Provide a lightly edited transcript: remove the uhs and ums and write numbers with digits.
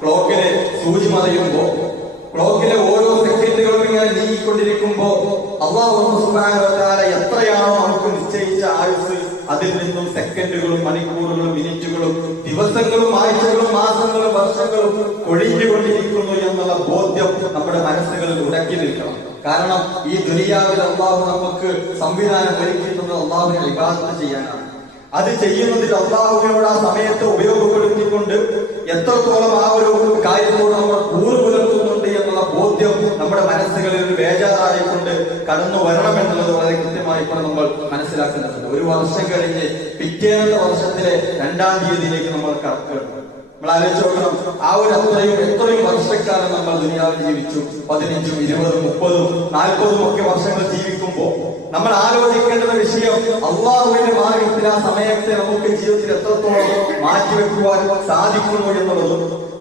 ക്ലോക്കിലെ സൂചി മറിയുമ്പോ, ക്ലോക്കിലെ ഓരോ സെക്കൻഡുകളും ഇങ്ങനെ നീങ്ങിക്കൊണ്ടിരിക്കുമ്പോ അല്ലാഹു സുബ്ഹാനഹു വ തആല എത്രയാണോ നമുക്ക് നിശ്ചയിച്ച ആയുസ്, അതിൽ നിന്നും സെക്കൻഡുകളും മണിക്കൂറുകളും മിനിറ്റുകളും ദിവസങ്ങളും ആഴ്ചകളും മാസങ്ങളും വർഷങ്ങളും കൊഴിഞ്ഞുകൊണ്ടിരിക്കുന്നു എന്നുള്ള ബോധ്യം നമ്മുടെ മനസ്സുകളിൽ ഉടക്കി നിൽക്കണം. കാരണം ഈ ദുനിയാവിൽ അല്ലാഹു നമുക്ക് സംവിധാനം ഒരുക്കിയിട്ടുള്ളത് അല്ലാഹുവിനെ ഇബാദത്ത് ചെയ്യാനാണ്. അത് ചെയ്യുന്നതിൽ അല്ലാഹുവിനോട് ആ സമയത്ത് ഉപയോഗപ്പെടുത്തിക്കൊണ്ട് എത്രത്തോളം ആ ഒരു കാര്യത്തോട് നമ്മൾ കൂറ് പുലർത്തുന്നുണ്ട് എന്നുള്ള ബോധ്യം നമ്മുടെ മനസ്സുകളിൽ ഒരു ബേജാറായിക്കൊണ്ട് കടന്നു വരണം എന്നുള്ളത് വളരെ കൃത്യമായി ഇപ്പോൾ നമ്മൾ മനസ്സിലാക്കുന്നുണ്ട്. ഒരു വർഷം കഴിഞ്ഞ് പിറ്റേന്നത്തെ വർഷത്തിലെ 2-ാം തീയതിയിലേക്ക് നമ്മൾ കടക്കണം. നമ്മൾ ആലോചിച്ച് നോക്കണം, ആ ഒരു എത്രയും വർഷക്കാലം നമ്മൾ ദുനിയാവിൽ ജീവിച്ചു. 15, 20, 30, 40 ഒക്കെ വർഷങ്ങൾ ജീവിക്കുമ്പോ നമ്മൾ ആലോചിക്കേണ്ട വിഷയം അല്ലാഹുവിന്റെ മാർഗ്ഗത്തിൽ ആ സമയത്തെ നമുക്ക് ജീവിതത്തിൽ എത്രത്തോളം മാറ്റിവെക്കുവാൻ സാധിക്കുന്നു എന്നുള്ളതും